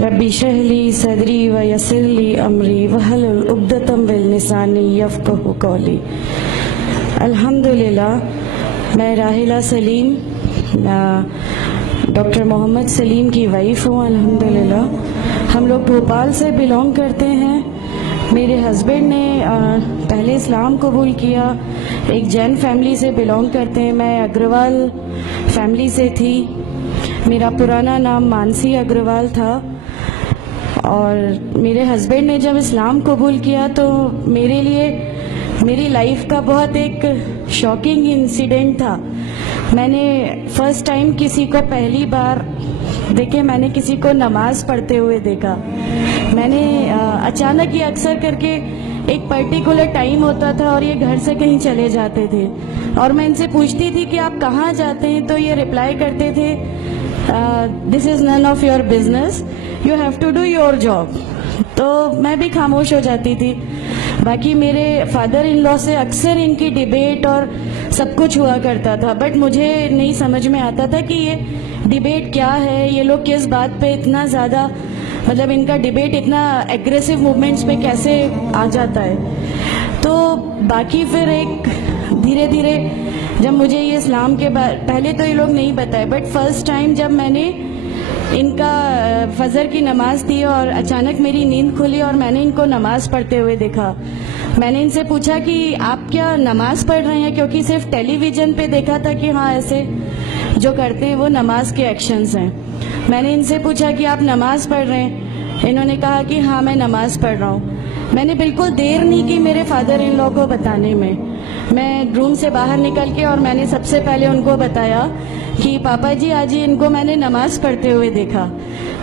ربی اشرح لی صدری ویسر لی امری واحلل عقدۃ من لسانی یفقہوا قولی۔ الحمدللہ، میں راحلہ سلیم ڈاکٹر محمد سلیم کی وائف ہوں۔ الحمدللہ ہم لوگ بھوپال سے بلونگ کرتے ہیں۔ میرے ہسبینڈ نے پہلے اسلام قبول کیا، ایک جین فیملی سے بلونگ کرتے ہیں۔ میں اگروال فیملی سے تھی، میرا پرانا نام مانسی اگروال تھا، اور میرے ہسبینڈ نے جب اسلام قبول کیا تو میرے لیے میری لائف کا بہت ایک شاکنگ انسیڈنٹ تھا۔ میں نے فرسٹ ٹائم کسی کو پہلی بار دیکھے، میں نے کسی کو نماز پڑھتے ہوئے دیکھا۔ میں نے اچانک یہ اکثر کر کے ایک پرٹیکولر ٹائم ہوتا تھا اور یہ گھر سے کہیں چلے جاتے تھے، اور میں ان سے پوچھتی تھی کہ آپ کہاں جاتے ہیں، تو یہ رپلائی کرتے تھے this is none of your business, you have to do your job. تو میں بھی خاموش ہو جاتی تھی۔ باقی میرے فادر ان لا سے اکثر ان کی ڈیبیٹ اور سب کچھ ہوا کرتا تھا، بٹ مجھے نہیں سمجھ میں آتا تھا کہ یہ ڈیبیٹ کیا ہے، یہ لوگ کس بات پہ اتنا زیادہ، مطلب ان کا ڈیبیٹ اتنا ایگریسو موومنٹس پہ کیسے آ جاتا ہے۔ تو باقی پھر ایک دھیرے دھیرے جب مجھے یہ اسلام کے پہلے تو یہ لوگ نہیں بتائے، بٹ فرسٹ ٹائم جب میں نے ان کا فجر کی نماز دی اور اچانک میری نیند کھلی اور میں نے ان کو نماز پڑھتے ہوئے دیکھا، میں نے ان سے پوچھا کہ آپ کیا نماز پڑھ رہے ہیں، کیونکہ صرف ٹیلی ویژن پہ دیکھا تھا کہ ہاں ایسے جو کرتے ہیں وہ نماز کے ایکشنز ہیں۔ میں نے ان سے پوچھا کہ آپ نماز پڑھ رہے ہیں، انہوں نے کہا کہ ہاں میں نماز پڑھ رہا ہوں۔ میں نے بالکل دیر نہیں کی میرے فادر ان لا کو بتانے میں۔ میں روم سے باہر نکل کے اور میں نے سب سے پہلے ان کو بتایا کہ پاپا جی آج ان کو میں نے نماز پڑھتے ہوئے دیکھا۔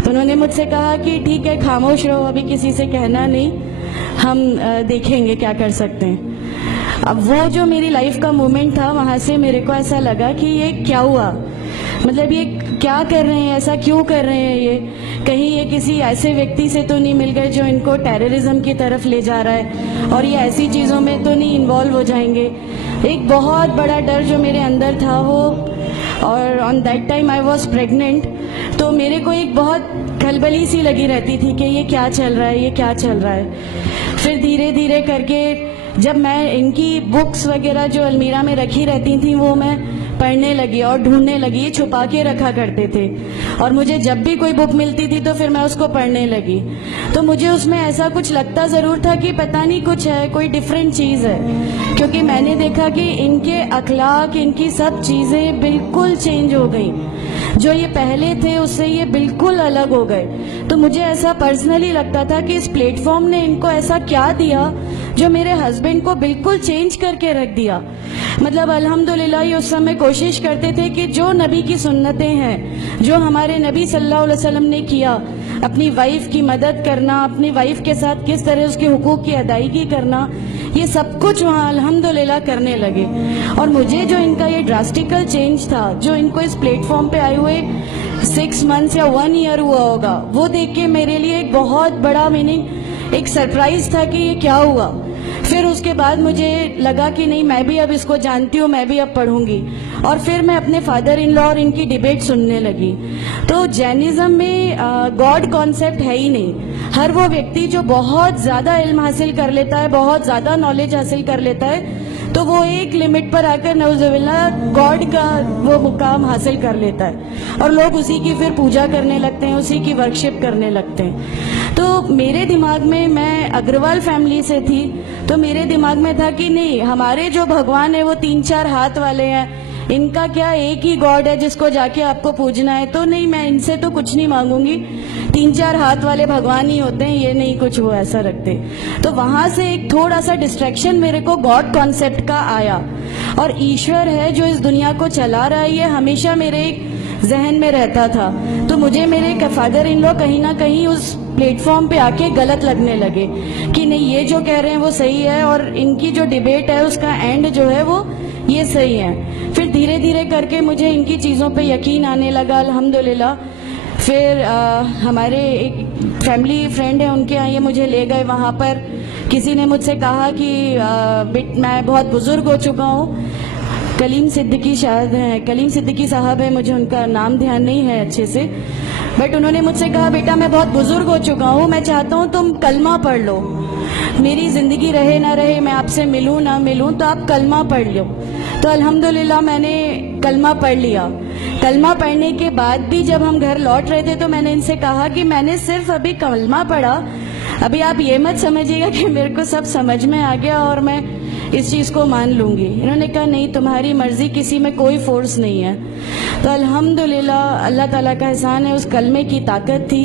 تو انہوں نے مجھ سے کہا کہ ٹھیک ہے خاموش رہو، ابھی کسی سے کہنا نہیں، ہم دیکھیں گے کیا کر سکتے ہیں۔ اب وہ جو میری لائف کا مومنٹ تھا، وہاں سے میرے کو ایسا لگا کہ یہ کیا ہوا، مطلب یہ کیا کر رہے ہیں، ایسا کیوں کر رہے ہیں، یہ کہیں یہ کسی ایسے ویکتی سے تو نہیں مل گئے جو ان کو ٹیررزم کی طرف لے جا رہا ہے، اور یہ ایسی چیزوں میں تو نہیں انوالو ہو جائیں گے۔ ایک بہت بڑا ڈر جو میرے اندر تھا وہ، اور on that time I was pregnant, تو میرے کو ایک بہت کھلبلی سی لگی رہتی تھی کہ یہ کیا چل رہا ہے، یہ کیا چل رہا ہے۔ پھر دھیرے دھیرے کر کے جب میں ان کی بکس وغیرہ جو المیرا میں رکھی رہتی تھیں وہ میں پڑھنے لگی اور ڈھونڈنے لگی، یہ چھپا کے رکھا کرتے تھے، اور مجھے جب بھی کوئی بک ملتی تھی تو پھر میں اس کو پڑھنے لگی۔ تو مجھے اس میں ایسا کچھ لگتا ضرور تھا کہ پتہ نہیں کچھ ہے، کوئی ڈیفرنٹ چیز ہے، کیونکہ میں نے دیکھا کہ ان کے اخلاق، ان کی سب چیزیں بالکل چینج ہو گئیں، جو یہ پہلے تھے اس سے یہ بالکل الگ ہو گئے۔ تو مجھے ایسا پرسنلی لگتا تھا کہ اس پلیٹ فارم نے ان کو ایسا کیا دیا جو میرے ہسبینڈ کو بالکل چینج کر کے رکھ دیا۔ مطلب الحمدللہ یہ اس سمے کوشش کرتے تھے کہ جو نبی کی سنتیں ہیں، جو ہمارے نبی صلی اللہ علیہ وسلم نے کیا، اپنی وائف کی مدد کرنا، اپنی وائف کے ساتھ کس طرح اس کے حقوق کی ادائیگی کرنا، یہ سب کچھ وہاں الحمدللہ کرنے لگے۔ اور مجھے جو ان کا یہ ڈراسٹیکل چینج تھا، جو ان کو اس پلیٹ فارم پہ آئے ہوئے 6 months یا 1 year ہوا ہوگا، وہ دیکھ کے میرے لیے ایک بہت بڑا میننگ، ایک سرپرائز تھا کہ یہ کیا ہوا۔ پھر اس کے بعد مجھے لگا کہ نہیں، میں بھی اب اس کو جانتی ہوں، میں بھی اب پڑھوں گی، اور پھر میں اپنے فادر ان لا اور ان کی ڈیبیٹ سننے لگی۔ تو جینزم میں گاڈ کانسیپٹ ہے ہی نہیں۔ ہر وہ ویکتی جو بہت زیادہ علم حاصل کر لیتا ہے، بہت زیادہ نالج حاصل کر لیتا ہے، تو وہ ایک لمٹ پر آ کر نعوذ باللہ گاڈ کا وہ مقام حاصل کر لیتا ہے، اور لوگ اسی کی پھر پوجا کرنے لگتے ہیں، اسی کی ورشپ کرنے لگتے ہیں۔ تو میرے دماغ میں اگروال فیملی سے تھی، تو میرے دماغ میں تھا کہ نہیں، ہمارے جو بھگوان ہیں وہ 3-4 ہاتھ والے ہیں، ان کا کیا ایک ہی گاڈ ہے جس کو جا کے آپ کو پوجنا ہے؟ تو نہیں، میں ان سے تو کچھ نہیں مانگوں گی، 3-4 ہاتھ والے بھگوان ہی ہوتے ہیں، یہ نہیں کچھ وہ ایسا رکھتے۔ تو وہاں سے ایک تھوڑا سا ڈسٹریکشن میرے کو گاڈ کانسیپٹ کا آیا، اور ایشور ہے جو اس دنیا کو چلا رہا ہے، یہ ہمیشہ میرے ذہن میں رہتا تھا۔ تو مجھے میرے فادر ان لو کہیں نہ کہیں اس پلیٹ فارم پہ آ کے غلط لگنے لگے کہ نہیں، یہ جو کہہ رہے ہیں وہ صحیح ہے، اور ان کی جو ڈیبیٹ ہے اس کا اینڈ جو ہے وہ یہ صحیح ہے۔ پھر دھیرے دھیرے کر کے مجھے ان کی چیزوں پہ یقین آنے لگا الحمدللہ۔ پھر ہمارے ایک فیملی فرینڈ ہیں، ان کے یہاں یہ مجھے لے گئے۔ وہاں پر کسی نے مجھ سے کہا کہ میں بہت بزرگ ہو چکا ہوں، کلیم صدیقی صاحب ہیں، مجھے ان کا نام دھیان نہیں ہے اچھے سے، بٹ انہوں نے مجھ سے کہا بیٹا میں بہت بزرگ ہو چکا ہوں, میں چاہتا ہوں تم کلمہ پڑھ لو, میری زندگی رہے نہ رہے, میں آپ سے ملوں نہ ملوں, تو آپ کلمہ پڑھ لو. تو الحمدللہ میں نے کلمہ پڑھ لیا. کلمہ پڑھنے کے بعد بھی جب ہم گھر لوٹ رہے تھے تو میں نے ان سے کہا کہ میں نے صرف ابھی کلمہ پڑھا, ابھی آپ یہ مت سمجھیے گا کہ میرے کو سب سمجھ میں آ گیا اور میں اس چیز کو مان لوں گی. انہوں نے کہا نہیں, تمہاری مرضی, کسی میں کوئی فورس نہیں ہے. تو الحمدللہ اللہ تعالیٰ کا احسان ہے, اس کلمے کی طاقت تھی.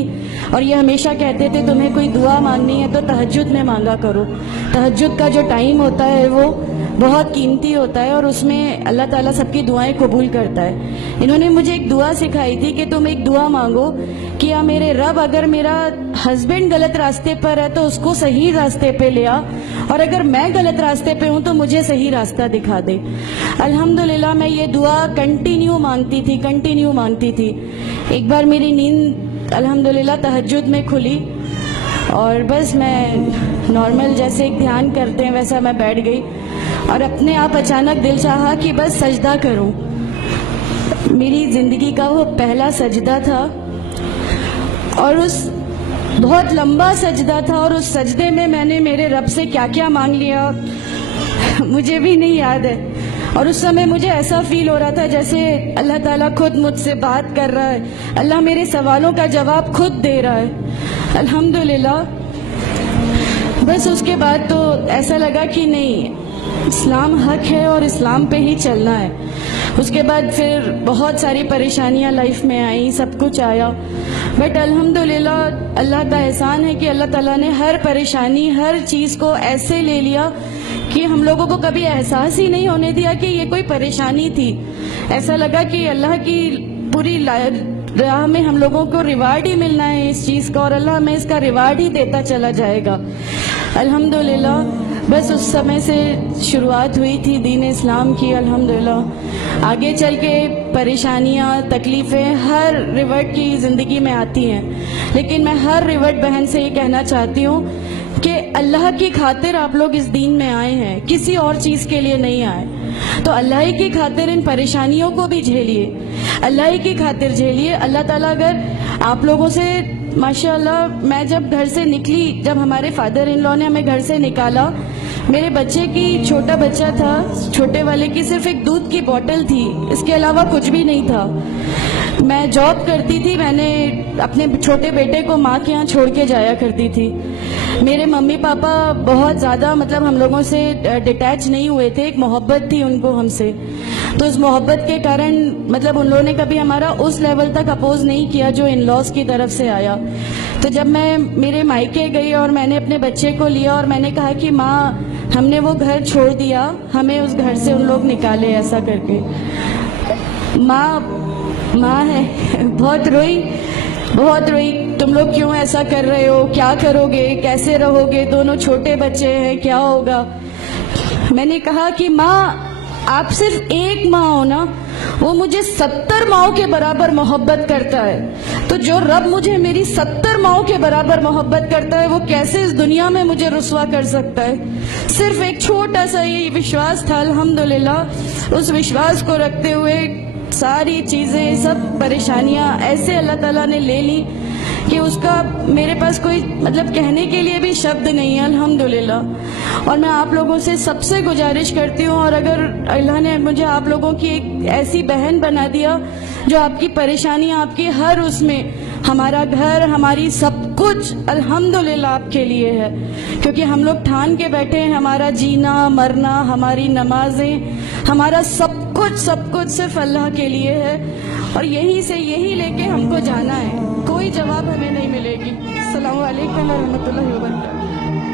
اور یہ ہمیشہ کہتے تھے تمہیں کوئی دعا مانگنی ہے تو تہجد میں مانگا کرو, تہجد کا جو ٹائم ہوتا ہے وہ بہت قیمتی ہوتا ہے اور اس میں اللہ تعالیٰ سب کی دعائیں قبول کرتا ہے. انہوں نے مجھے ایک دعا سکھائی تھی کہ تم ایک دعا مانگو کہ یا میرے رب اگر میرا ہسبینڈ غلط راستے پر ہے تو اس کو صحیح راستے پہ لیا, اور اگر میں غلط راستے پہ ہوں تو مجھے صحیح راستہ دکھا دے. الحمدللہ میں یہ دعا کنٹینیو مانگتی تھی. ایک بار میری نیند الحمدللہ تہجد میں کھلی اور بس میں نارمل جیسے ایک دھیان کرتے ہیں ویسا میں بیٹھ گئی اور اپنے آپ اچانک دل چاہا کہ بس سجدہ کروں. میری زندگی کا وہ پہلا سجدہ تھا اور اس بہت لمبا سجدہ تھا, اور اس سجدے میں نے میرے رب سے کیا کیا مانگ لیا مجھے بھی نہیں یاد ہے. اور اس سمے مجھے ایسا فیل ہو رہا تھا جیسے اللہ تعالیٰ خود مجھ سے بات کر رہا ہے, اللہ میرے سوالوں کا جواب خود دے رہا ہے. الحمدللہ بس اس کے بعد تو ایسا لگا کہ نہیں, اسلام حق ہے اور اسلام پہ ہی چلنا ہے. اس کے بعد پھر بہت ساری پریشانیاں لائف میں آئیں, سب کچھ آیا, بٹ الحمدللہ اللہ کا احسان ہے کہ اللہ تعالیٰ نے ہر پریشانی, ہر چیز کو ایسے لے لیا کہ ہم لوگوں کو کبھی احساس ہی نہیں ہونے دیا کہ یہ کوئی پریشانی تھی. ایسا لگا کہ اللہ کی پوری راہ میں ہم لوگوں کو ریوارڈ ہی ملنا ہے اس چیز کا, اور اللہ ہمیں اس کا ریوارڈ ہی دیتا چلا جائے گا. الحمدللہ بس اس سمے سے شروعات ہوئی تھی دین اسلام کی. الحمدللہ آگے چل کے پریشانیاں, تکلیفیں ہر ریورٹ کی زندگی میں آتی ہیں, لیکن میں ہر ریورٹ بہن سے یہ کہنا چاہتی ہوں کہ اللہ کی خاطر آپ لوگ اس دین میں آئے ہیں, کسی اور چیز کے لیے نہیں آئے. تو اللہ ہی کی خاطر ان پریشانیوں کو بھی جھیلیے, اللہ ہی کی خاطر جھیلیے. اللہ تعالیٰ اگر آپ لوگوں سے ماشاءاللہ, میں جب گھر سے نکلی, جب ہمارے فادر ان لا نے ہمیں گھر سے نکالا, میرے بچے کی, چھوٹا بچہ تھا, چھوٹے والے کی صرف ایک دودھ کی بوتل تھی, اس کے علاوہ کچھ بھی نہیں تھا. میں جاب کرتی تھی, میں نے اپنے چھوٹے بیٹے کو ماں کے یہاں چھوڑ کے جایا کرتی تھی. میرے ممی پاپا بہت زیادہ مطلب ہم لوگوں سے ڈیٹیچ نہیں ہوئے تھے, ایک محبت تھی ان کو ہم سے, تو اس محبت کے کارن مطلب ان لوگوں نے کبھی ہمارا اس لیول تک اپوز نہیں کیا جو ان لاز کی طرف سے آیا. تو جب میں میرے مائکے گئی اور میں نے اپنے بچے کو لیا اور میں نے کہا کہ ماں ہم نے وہ گھر چھوڑ دیا, ہمیں اس گھر سے ان لوگ نکالے, ایسا کر کے ماں ہے, بہت روئی. تم لوگ کیوں ایسا کر رہے ہو, کیا کرو گے, کیسے رہو گے, دونوں چھوٹے بچے ہیں, کیا ہوگا. میں نے کہا کہ ماں آپ صرف ایک ماں ہو نا, وہ مجھے 70 ماؤں کے برابر محبت کرتا ہے, تو جو رب مجھے میری 70 ماؤں کے برابر محبت کرتا ہے وہ کیسے اس دنیا میں مجھے رسوا کر سکتا ہے. صرف ایک چھوٹا سا یہ وشواس تھا. الحمدللہ اس وشواس کو رکھتے ہوئے ساری چیزیں, سب پریشانیاں ایسے اللہ تعالیٰ نے لے لی کہ اس کا میرے پاس کوئی مطلب کہنے کے لیے بھی شبد نہیں ہے. الحمدللہ. اور میں آپ لوگوں سے سب سے گزارش کرتی ہوں, اور اگر اللہ نے مجھے آپ لوگوں کی ایک ایسی بہن بنا دیا جو آپ کی پریشانیاں, آپ کی ہر اس میں, ہمارا گھر, ہماری سب کچھ الحمدللہ آپ کے لیے ہے, کیونکہ ہم لوگ ٹھان کے بیٹھے ہیں ہمارا جینا مرنا, ہماری نمازیں, ہمارا سب کچھ صرف اللہ کے لیے ہے, اور یہی لے کے ہم کو جانا ہے. کوئی جواب ہمیں نہیں ملے گی. السلام علیکم ورحمۃ اللہ وبرکاتہ.